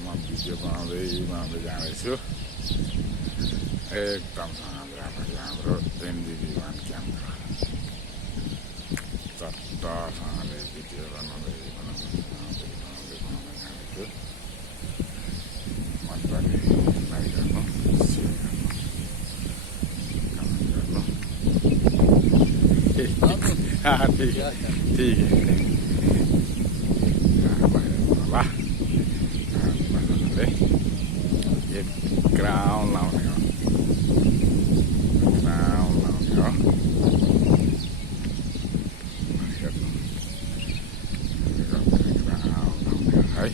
म भिडियो बनाउँदै जाँदैछु। एकदम हाम्रो एनजिबी1 क्याम्प चट्टसँगले भिडियो बनाउँदै जाँदैछु। मन पर्ने लाइक गर्नु, सेयर गर्नु, कमेन्ट गर्नु। ठीक है होला। एक ग्राउन्ड लाउने हो, है।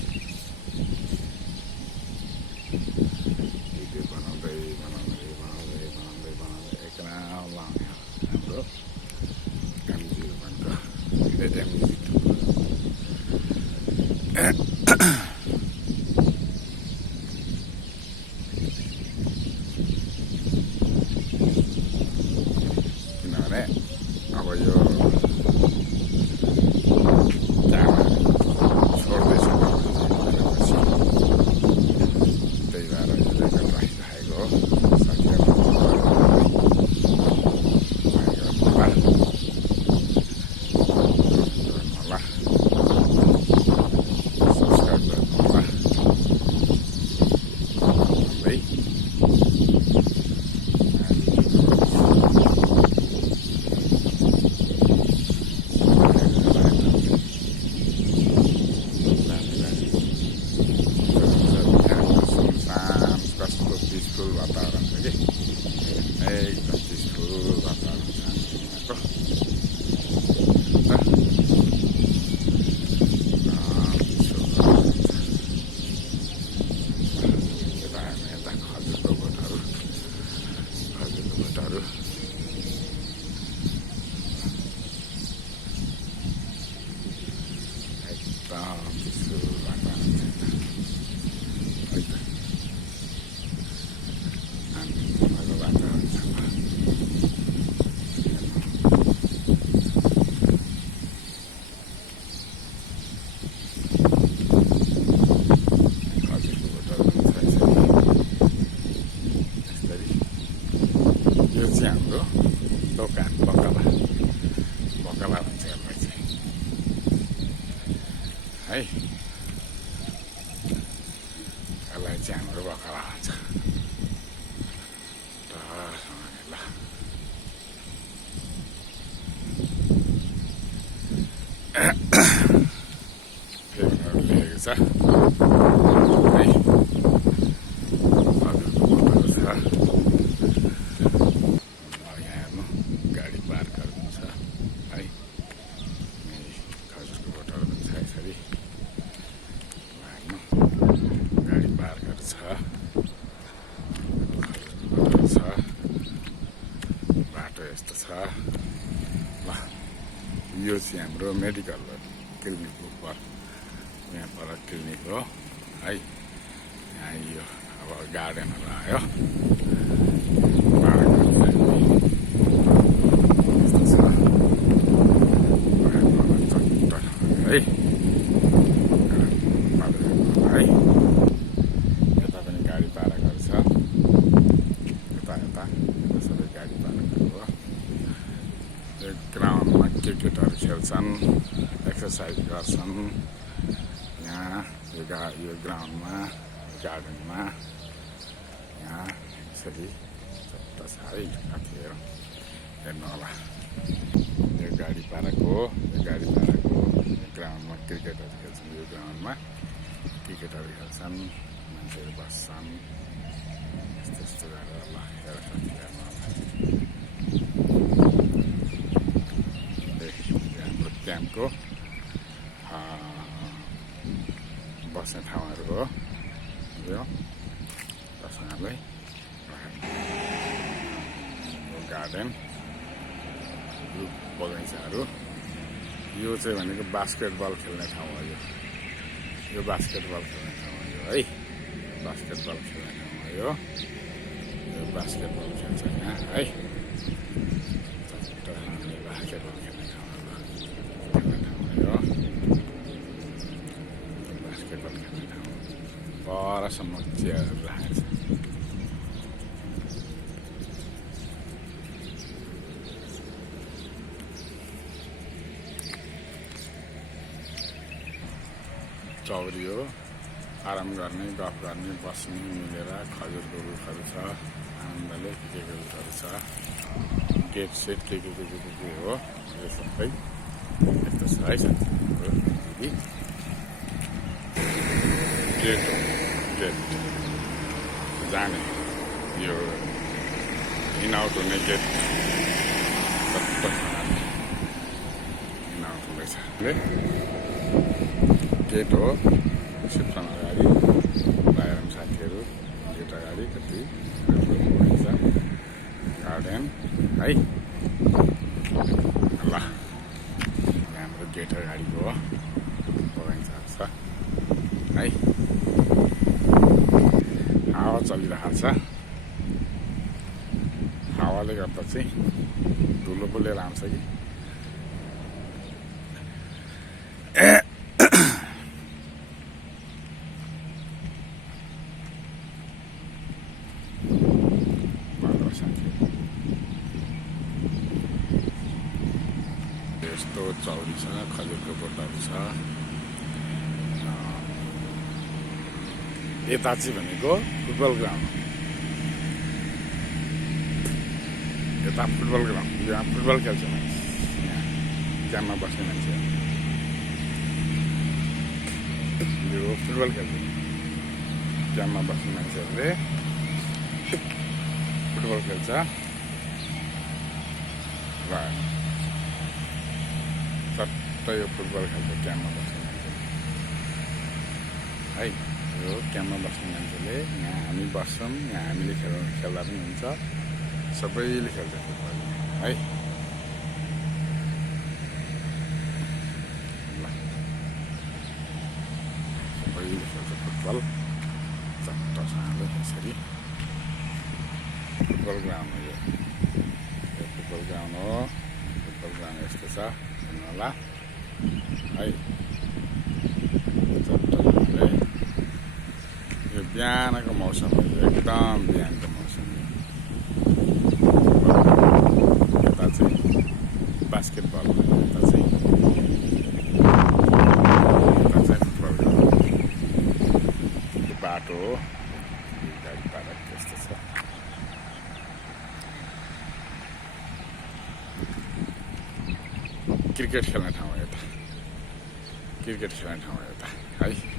भिडियो बनाउँदै एक ग्राउन्ड लाउने हो हाम्रो एनजिबी1को किनभने अब यो जामा छोड्दैछ, त्यही भएर यो रेकर्ड राखिराखेको हो। साथीहरू गर्नुहोला, सब्सक्राइब गर्नुहोला भन्दै पिसफुल वातावरण छ कि एकदम पिसफुल वातावरण छ यहाँको। यता खजुरको बोटहरू एकदम पिसफुल वातावरण छ है त। यो चाहिँ हाम्रो दोकान बकला भन्छ यसलाई चाहिँ है। यसलाई चाहिँ हाम्रो बकला भन्छ। ल लेखेको छ है। गाडी पार्कहरू छ है, खजुरको बोटहरू पनि छ यसरी हेर्नु। गाडी पार्कहरू छ, खजुरको बोटहरू छ, बाटो यस्तो छ। ल यो चाहिँ हाम्रो मेडिकल क्लिनिकको पर, यहाँ पर क्लिनिक हो है। यहाँ यो अब गार्डनहरू आयो, है। यता पनि गाडी पार्कहरू छ, यता सबै गाडी पार्कहरू हो। यो ग्राउन्डमा क्रिकेटहरू खेल्छन्, एक्सर्साइज गर्छन् यहाँ यो ग्राउन्डमा, गार्डनमा। यहाँ यसरी चट्ट छ है, राखेर हेर्नु होला। यो गाडी पार्क हो, ग्राउन्डमा क्रिकेटहरू खेल्छन्। यो ग्राउन्डमा क्रिकेटहरू खेल्छन्, मान्छेहरू बस्छन्, यस्तो गरेर। ल हेर्नु हाम्रो क्याम्पको बस्ने ठाउँहरू हो यो। सँगै गार्डन, बगैँचाहरू। यो चाहिँ भनेको बास्केटबल खेल्ने ठाउँ हो। यो बास्केटबल खेल्ने ठाउँ हो यो है। बास्केटबल खेल्ने ठाउँ हो यो बास्केटबल खेल्छ यहाँ है। बास्केटबल खेल्ने ठाउँ हो यो, बास्केटबल खेल्ने ठाउँ। परसम्म चेयरहरू राखेको छ चौरी हो आराम गर्ने गफ गर्ने बस्ने मिलेर खजुरको रुखहरू छ आनन्दले के रुखहरू छ गेट सेट के हो यो सबै यस्तो छ है साथीहरू गेट हो गेट जाने यो इनआउट हुने गेट सबै इनआउट हुँदैछ गेट हो सिफ्ट अगाडि बाहिर साथीहरू गेट अगाडि कति छ गार्डन है ल हाम्रो गेट अगाडिको हो बगैँचा छ है हावा चलिरहेको छ हावाले गर्दा चाहिँ धुलो पो लिएर आउँछ कि यस्तो चौरी छ खजुरको बोटहरू छ यता चाहिँ भनेको फुटबल ग्राउन्ड यता फुटबल ग्राउन्ड यहाँ फुटबल खेल्छ मान्छे यहाँ क्याम्पमा बस्ने मान्छेहरू यो फुटबल खेल्छ क्याम्पमा बस्ने मान्छेहरूले फुटबल खेल्छ र सट्ट यो फुटबल खेल्छ क्याम्पमा बस्ने मान्छे है यो क्याम्पमा बस्ने मान्छेले यहाँ हामी बस्छौँ यहाँ हामीले खेल्दा पनि हुन्छ सबैले खेल्छ फुटबल है ल सबैले खेल्छ फुटबल चट्टसँगले यसरी फुटबल ग्राउन्ड हो यो फुटबल ग्राउन्ड हो फुटबल ग्राउन्ड यस्तो छ हेर्नु होला है चट्टसँगले यो बिहानको मौसम हो एकदम बिहानको मौसम यता चाहिँ बास्केटबल यता चाहिँ फुटबल ग्राउन्ड यो बाटो हो गाडी पारा त्यस्तो छ क्रिकेट खेल्ने ठाउँ हो यता क्रिकेट खेल्ने ठाउँ हो यता है